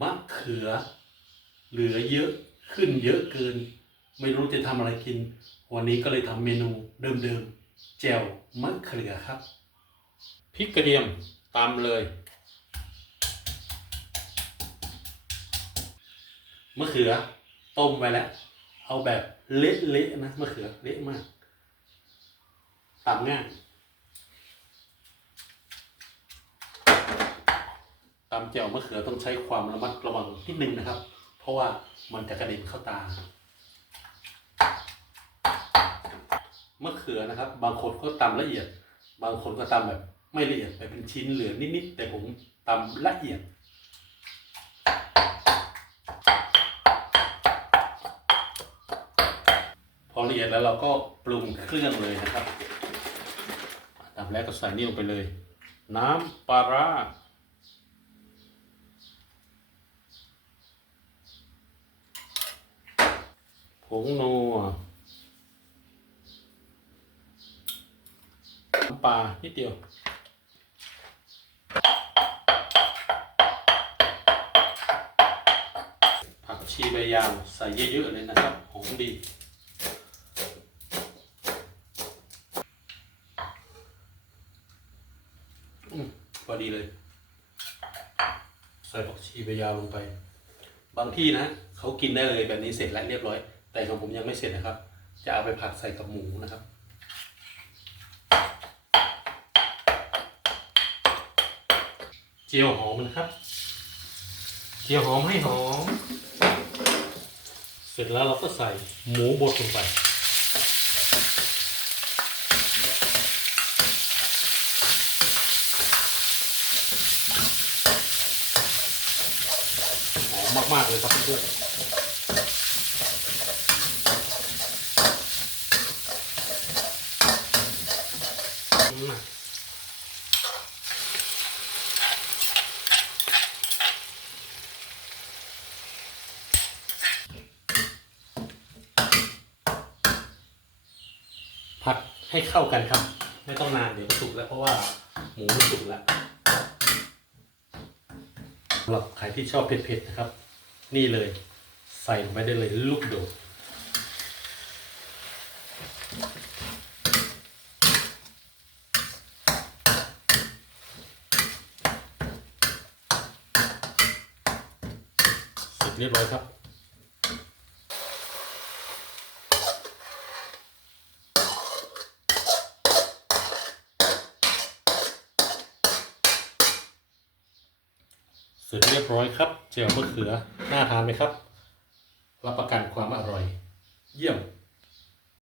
มะเขือ เหลือเยอะขึ้นเยอะเกิน ไม่รู้จะทำอะไรกิน วันนี้ก็เลยทำเมนูเดิมๆแจ่วมะเขือครับพริกกระเทียมตามเลยมะเขือ ต้มไว้แล้ว เอาแบบเละๆนะมะเขือเละมากตำง่ายตำแจ่วมะเขือต้องใช้ความระมัดระวังนิดนึงนะครับ เพราะว่ามันจะกระเด็นเข้าตามะเขือนะครับ บางคนก็ตำละเอียด บางคนก็ตำแบบไม่ละเอียดไปเป็นชิ้นเหลือนิดๆแต่ผมตำละเอียดพอละเอียดแล้วเราก็ปรุงเครื่องเลยนะครับอันดับแรกก็ใส่นี่ลงไปเลย น้ำปลาร้า งนัวน้ำปลานิดเดียว ผักชีใบยาวใส่เยอะๆเลยนะครับ หอมดีพอดีเลย ใส่ผักชีใบยาวลงไป บางที่นะเขากินได้เลยแบบนี้เสร็จแล้วเรียบร้อย แต่ของผมยังไม่เสร็จนะครับ จะเอาไปผัดใส่กับหมูนะครับเจียวหอมนะครับเจียวหอมให้หอม เสร็จแล้วเราก็ใส่หมูบดลงไปหอมมากๆเลยครับเพื่อน ๆอืมผัดให้เข้ากันครับ ไม่ต้องนานเดี๋ยวสุกแล้วเพราะว่าหมูมันสุกแล้วสำหรับใครที่ชอบเผ็ดๆนะครับ นี่เลย ใส่ลงไปได้เลยลูกโดดเสร็จ เรียบร้อยครับ เสร็จเรียบร้อยครับ เจียวมะเขือ น่าทานไหมครับ รับประกันความอร่อย เยี่ยม